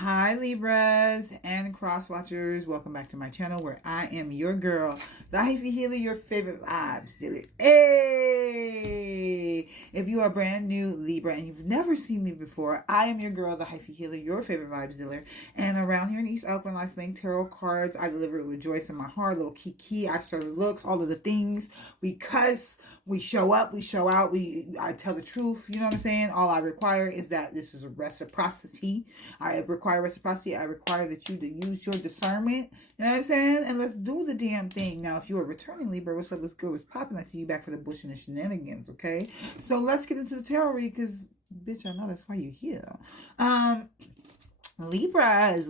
Hi Libras and cross watchers, welcome back to my channel where I am your girl, the Hyphy healer, your favorite vibes dealer. Hey! If you are brand new Libra and you've never seen me before, I am your girl, the Hyphy healer, your favorite vibes dealer. And around here in East Oakland, I sling tarot cards. I deliver it with joy in my heart, little kiki. I serve looks, all of the things. We cuss, we show up, we show out, I tell the truth. You know what I'm saying? All I require is that this is a reciprocity. I require reciprocity. I require that you to use your discernment. You know what I'm saying? And let's do the damn thing. Now, if you're a returning Libra, what's up? What's good? What's popping? I see you back for the bush and the shenanigans, okay? So let's get into the tarot read because, bitch, I know that's why you're here. Libras,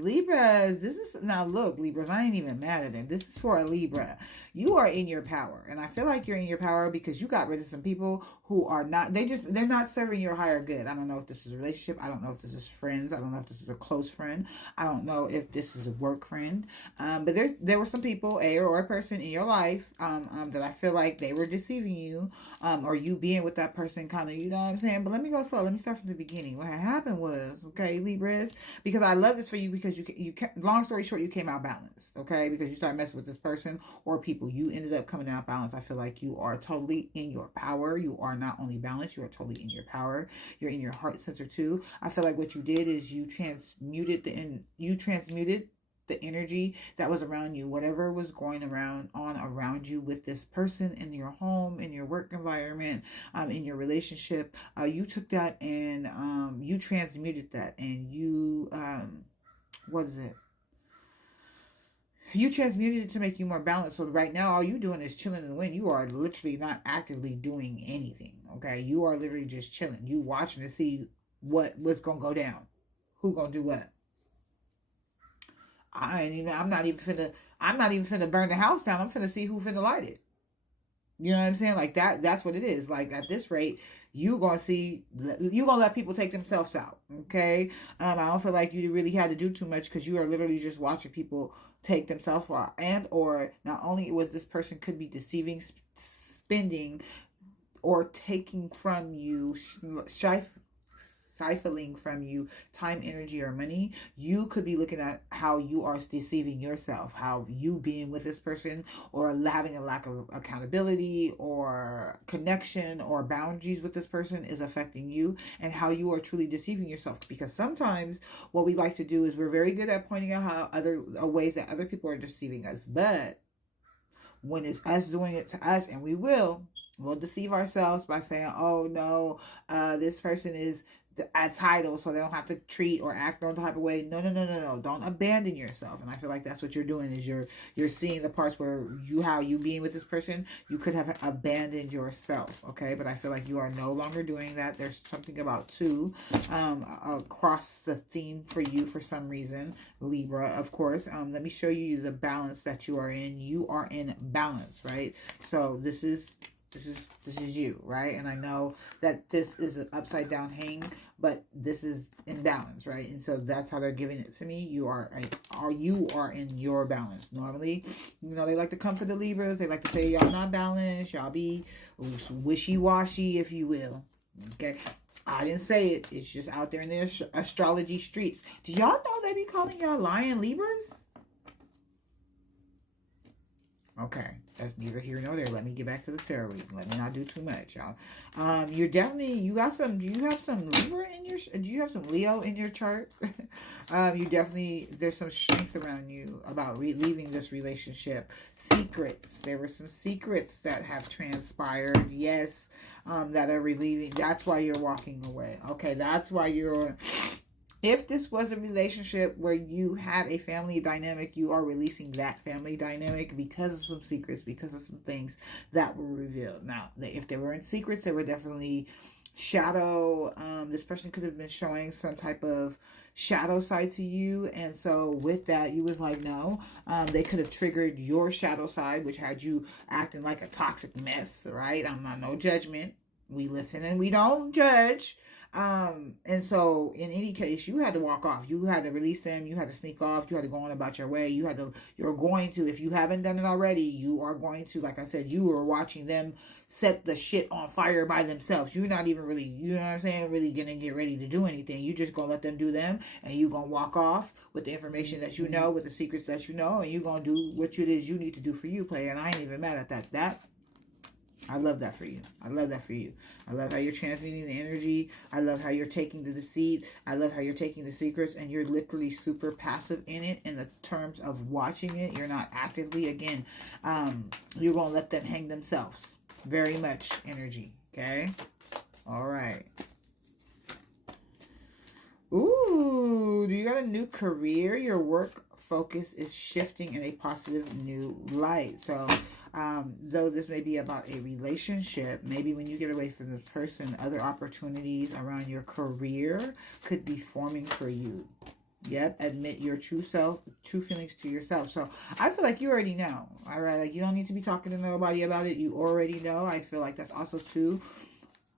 this is, now look, Libras, I ain't even mad at it. This is for a Libra. You are in your power. And I feel like you're in your power because you got rid of some people who are not, they're not serving your higher good. I don't know if this is a relationship. I don't know if this is friends. I don't know if this is a close friend. I don't know if this is a work friend. But there were some people, or a person in your life, that I feel like they were deceiving you, or you being with that person kind of, you know what I'm saying? But let me go slow. Let me start from the beginning. What had happened was, okay, Libras, because I love this for you because you long story short, you came out balanced, okay? Because you started messing with this person or people. You ended up coming out balanced. I feel like you are totally in your power. You are not only balanced, you are totally in your power. You're in your heart center too. I feel like what you did is you transmuted the energy that was around you, whatever was going around you with this person in your home, in your work environment, in your relationship. You took that and you transmuted that, and you what is it? You transmuted it to make you more balanced. So right now, all you doing is chilling in the wind. You are literally not actively doing anything. Okay, you are literally just chilling. You watching to see what's gonna go down, who gonna do what. I'm not even finna burn the house down. I'm finna see who finna light it. You know what I'm saying? Like that's what it is. Like at this rate, you gonna let people take themselves out. Okay. I don't feel like you really had to do too much because you are literally just watching people take themselves out, and or not only was this person could be deceiving, spending, or taking from you, stifling from you time, energy, or money. You could be looking at how you are deceiving yourself, how you being with this person or having a lack of accountability or connection or boundaries with this person is affecting you, and how you are truly deceiving yourself. Because sometimes what we like to do is we're very good at pointing out how other ways that other people are deceiving us, but when it's us doing it to us, and we'll deceive ourselves by saying, oh no, this person is a title, so they don't have to treat or act no type of way. No. Don't abandon yourself. And I feel like that's what you're doing, is you're seeing the parts where how you being with this person, you could have abandoned yourself. Okay, but I feel like you are no longer doing that. There's something about two across the theme for you for some reason, Libra, of course. Let me show you the balance that you are in. You are in balance, right? So this is you, right? And I know that this is an upside down hang, but this is in balance, right? And so that's how they're giving it to me. You are in your balance. Normally, they like to come for the Libras. They like to say y'all not balanced. Y'all be wishy-washy, if you will. Okay. I didn't say it. It's just out there in the astrology streets. Do y'all know they be calling y'all lying Libras? Okay, that's neither here nor there. Let me get back to the tarot reading. Let me not do too much, y'all. Do you have some Libra in your, do you have some Leo in your chart? There's some strength around you about leaving this relationship. Secrets. There were some secrets that have transpired, yes, that are relieving. That's why you're walking away. Okay, that's why if this was a relationship where you had a family dynamic, you are releasing that family dynamic because of some secrets, because of some things that were revealed. Now, if they were in secrets, they were definitely shadow. This person could have been showing some type of shadow side to you. And so with that, you was like, no. They could have triggered your shadow side, which had you acting like a toxic mess, right? I'm not no judgment. We listen and we don't judge. And so in any case, you had to walk off. You had to release them. You had to sneak off. You had to go on about your way. You're going to, if you haven't done it already, you are going to, like I said, you are watching them set the shit on fire by themselves. You're not even really, you know what I'm saying, really gonna get ready to do anything. You just gonna let them do them, and you gonna walk off with the information that you know, with the secrets that you know, and you gonna do what it is you need to do for you, player. And I ain't even mad at that. I love that for you. I love that for you. I love how you're transmitting the energy. I love how you're taking the deceit. I love how you're taking the secrets, and you're literally super passive in it in the terms of watching it. You're not actively, again, you're going to let them hang themselves. Very much energy. Okay? All right. Ooh, do you got a new career? Your work focus is shifting in a positive new light. So, though this may be about a relationship, maybe when you get away from this person, other opportunities around your career could be forming for you. Yep, admit your true self, true feelings to yourself. So I feel like you already know. All right, like you don't need to be talking to nobody about it. You already know. I feel like that's also too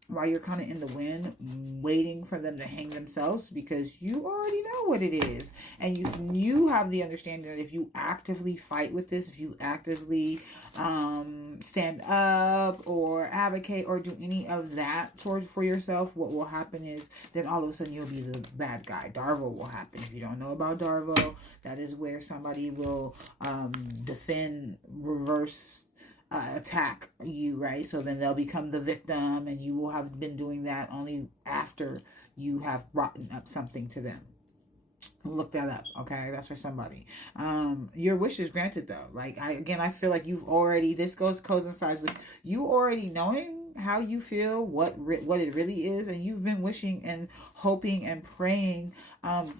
while you're kind of in the wind, waiting for them to hang themselves, because you already know what it is. And you have the understanding that if you actively fight with this, if you actively stand up or advocate or do any of that for yourself, what will happen is then all of a sudden you'll be the bad guy. Darvo will happen. If you don't know about Darvo, that is where somebody will defend, reverse attack you, right? So then they'll become the victim, and you will have been doing that only after you have brought up something to them. Look that up, okay? That's for somebody. Your wish is granted, though. Like, I feel like you've already, this coincides with you already knowing how you feel, what it really is, and you've been wishing and hoping and praying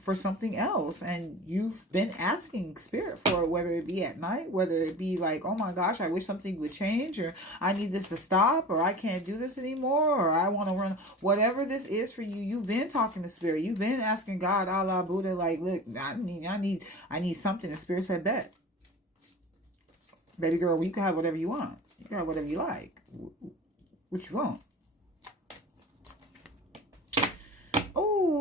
for something else, and you've been asking spirit for it, whether it be at night, whether it be like, oh my gosh, I wish something would change, or I need this to stop, or I can't do this anymore, or I want to run, whatever this is for you. You've been talking to spirit, you've been asking God, Allah, Buddha, like, look, I need something. The spirit said, bet, baby girl, you can have whatever you want, you can have whatever you like. What you want? Oh,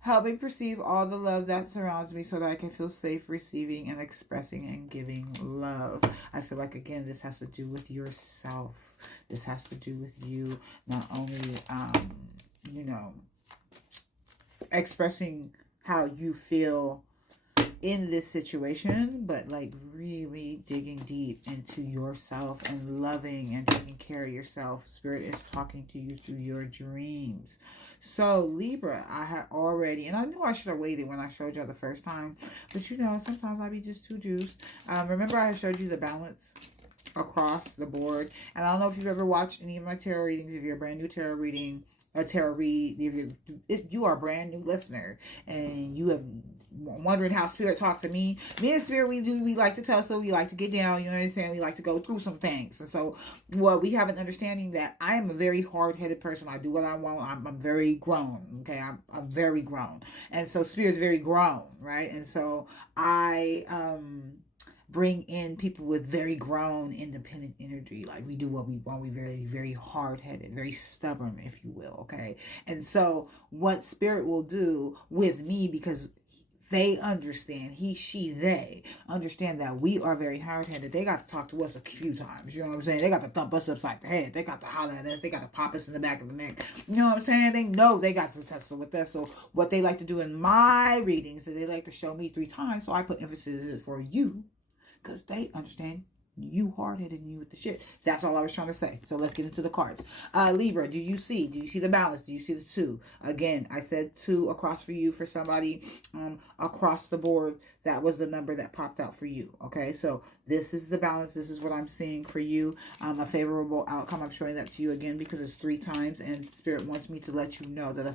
help me perceive all the love that surrounds me so that I can feel safe receiving and expressing and giving love. I feel like, again, this has to do with yourself. This has to do with you not only, expressing how you feel in this situation, but like really digging deep into yourself and loving and taking care of yourself. Spirit is talking to you through your dreams. So Libra, I had already, and I knew I should have waited when I showed you the first time, but sometimes I be just too juiced. Remember I showed you the balance across the board, and I don't know if you've ever watched any of my tarot readings. If you're a brand new tarot reading, a tarot read, if you are a brand new listener and you have wondering how spirit talk to me and spirit, we like to tussle, we like to get down, you know what I'm saying, we like to go through some things. And so we have an understanding that I am a very hard-headed person. I do what I want. I'm very grown, okay? I'm very grown, and so spirit's very grown, right? And so I bring in people with very grown, independent energy. Like, we do what we want. We very, very hard-headed, very stubborn, if you will, okay? And so what spirit will do with me, because they understand, they understand that we are very hard-headed. They got to talk to us a few times, you know what I'm saying? They got to thump us upside the head. They got to holler at us. They got to pop us in the back of the neck. You know what I'm saying? They know they got to tussle with us. So what they like to do in my readings is they like to show me 3 times, so I put emphasis for you, because they understand you hard-headed and you with the shit. That's all I was trying to say. So let's get into the cards. Libra, do you see the balance? Do you see the 2? Again, I said 2 across for you for somebody across the board. That was the number that popped out for you. Okay, so this is the balance. This is what I'm seeing for you. A favorable outcome. I'm showing that to you again because it's 3 times, and Spirit wants me to let you know that a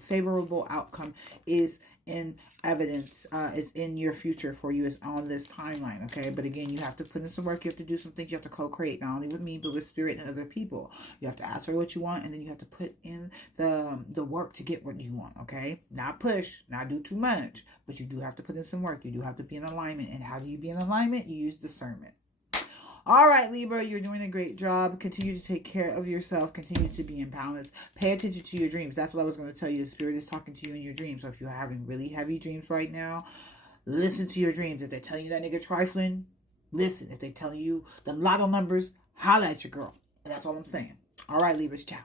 favorable outcome is in evidence, is in your future for you, is on this timeline, okay? But again, you have to put in some work. You have to do some things. You have to co-create, not only with me, but with spirit and other people. You have to ask for what you want, and then you have to put in the work to get what you want, okay? Not push, not do too much, but you do have to put in some work. You do have to be in alignment. And how do you be in alignment? You use discernment. All right, Libra, you're doing a great job. Continue to take care of yourself. Continue to be in balance. Pay attention to your dreams. That's what I was going to tell you. The Spirit is talking to you in your dreams. So if you're having really heavy dreams right now, listen to your dreams. If they're telling you that nigga trifling, listen. If they're telling you them lotto numbers, holla at your girl. And that's all I'm saying. All right, Libras, ciao.